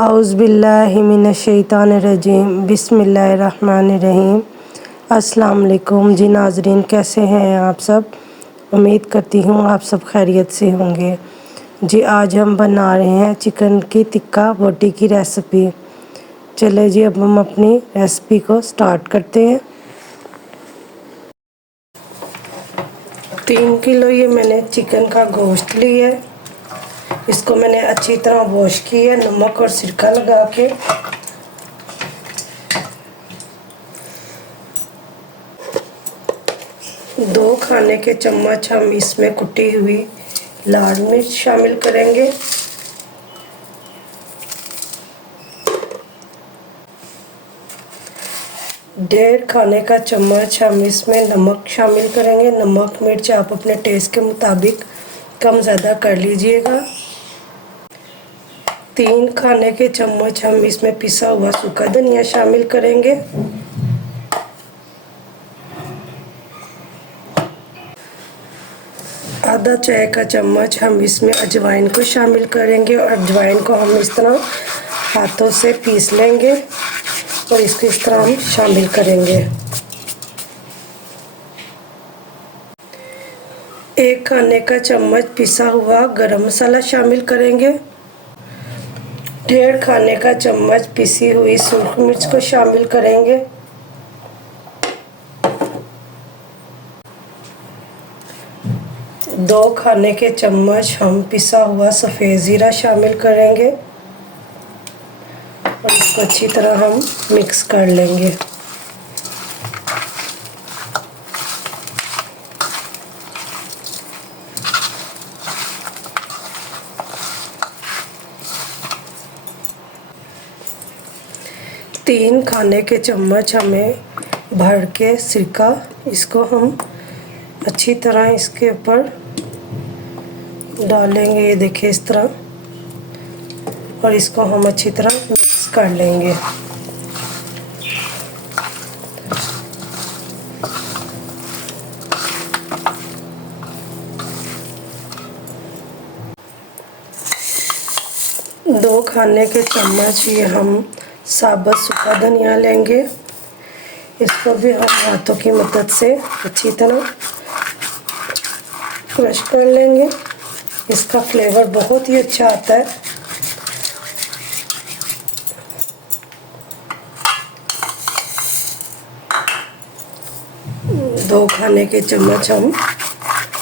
औज़ुबिल्लाहिमिनश्शैतानिर्रजीम बिस्मिल्लाहिर्रहमानिर्रहीम। अस्सलाम वालेकुम जी नाज़रीन, कैसे हैं आप सब। उम्मीद करती हूँ आप सब खैरियत से होंगे। जी आज हम बना रहे हैं चिकन की टिक्का बोटी की रेसिपी। चले जी अब हम अपनी रेसिपी को स्टार्ट करते हैं। 3 किलो ये मैंने चिकन का गोश्त लिया है। इसको मैंने अच्छी तरह वॉश किया नमक और सिरका लगा के। दो खाने के चम्मच हम इसमें कुटी हुई लाल मिर्च शामिल करेंगे। डेढ़ खाने का चम्मच हम इसमें नमक शामिल करेंगे। नमक मिर्च आप अपने टेस्ट के मुताबिक कम ज़्यादा कर लीजिएगा। 3 खाने के चम्मच हम इसमें पिसा हुआ सूखा धनिया शामिल करेंगे। आधा चाय का चम्मच हम इसमें अजवाइन को शामिल करेंगे और अजवाइन को हम इस तरह हाथों से पीस लेंगे और इसको इस तरह हम शामिल करेंगे। 1 खाने का चम्मच पिसा हुआ गरम मसाला शामिल करेंगे। 1.5 खाने का चम्मच पिसी हुई सूखी मिर्च को शामिल करेंगे। 2 खाने के चम्मच हम पिसा हुआ सफ़ेद ज़ीरा शामिल करेंगे और इसको अच्छी तरह हम मिक्स कर लेंगे। तीन खाने के चम्मच हमें भर के सिरका, इसको हम अच्छी तरह इसके ऊपर डालेंगे। ये देखिए इस तरह, और इसको हम अच्छी तरह मिक्स कर लेंगे। दो खाने के चम्मच ये हम साबुत सूखा धनिया लेंगे। इसको भी हम हाथों की मदद से अच्छी तरह क्रश कर लेंगे। इसका फ्लेवर बहुत ही अच्छा आता है। दो खाने के चम्मच हम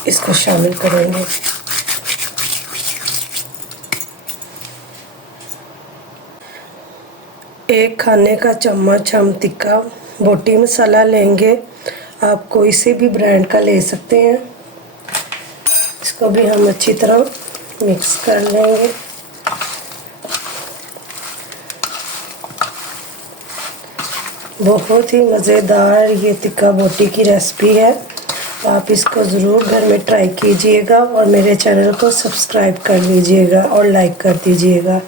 इसको शामिल करेंगे। एक खाने का चम्मच हम टिक्का बोटी मसाला लेंगे। आप कोई से भी ब्रांड का ले सकते हैं। इसको भी हम अच्छी तरह मिक्स कर लेंगे। बहुत ही मज़ेदार ये टिक्का बोटी की रेसिपी है। आप इसको ज़रूर घर में ट्राई कीजिएगा और मेरे चैनल को सब्सक्राइब कर लीजिएगा और लाइक कर दीजिएगा।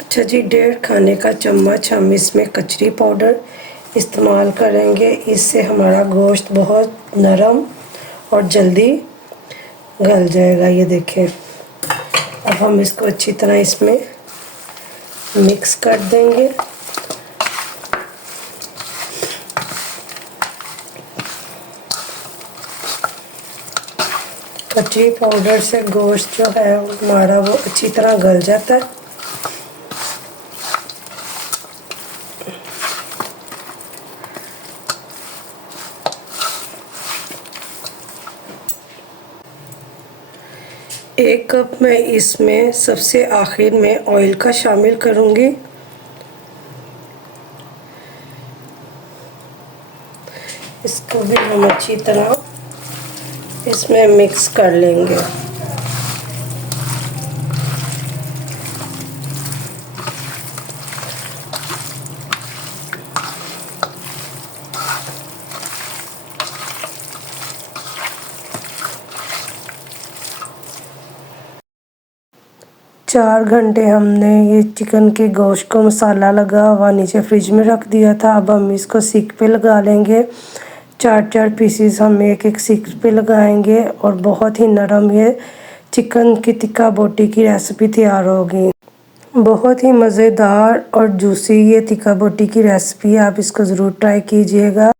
अच्छा जी, 1.5 खाने का चम्मच हम इसमें कचरी पाउडर इस्तेमाल करेंगे। इससे हमारा गोश्त बहुत नरम और जल्दी गल जाएगा। ये देखें, अब हम इसको अच्छी तरह इसमें मिक्स कर देंगे। कचरी पाउडर से गोश्त जो है हमारा वो अच्छी तरह गल जाता है। एक कप मैं इसमें सबसे आखिर में ऑयल का शामिल करूँगी। इसको भी हम अच्छी तरह इसमें मिक्स कर लेंगे। चार घंटे हमने ये चिकन के गोश्त को मसाला लगा हुआ नीचे फ्रिज में रख दिया था। अब हम इसको सीक पे लगा लेंगे 4 पीसीस हम एक सीख पे लगाएंगे और बहुत ही नरम ये चिकन की टिक्का बोटी की रेसिपी तैयार होगी। बहुत ही मज़ेदार और जूसी ये टिक्का बोटी की रेसिपी है, आप इसको ज़रूर ट्राई कीजिएगा।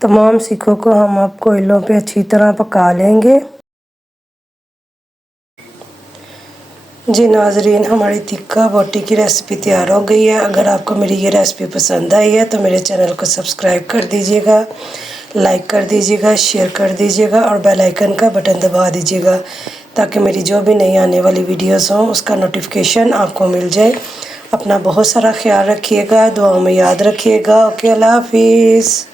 तमाम सीखों को हम अब कोयलों पे अच्छी तरह पका लेंगे। जी नाज़रीन, हमारी टिक्का बोटी की रेसिपी तैयार हो गई है। अगर आपको मेरी ये रेसिपी पसंद आई है तो मेरे चैनल को सब्सक्राइब कर दीजिएगा, लाइक कर दीजिएगा, शेयर कर दीजिएगा और बेल आइकन का बटन दबा दीजिएगा ताकि मेरी जो भी नई आने वाली वीडियोस हों उसका नोटिफिकेशन आपको मिल जाए। अपना बहुत सारा ख्याल रखिएगा, दुआओं में याद रखिएगा। ओके, अल्लाह हाफिज़।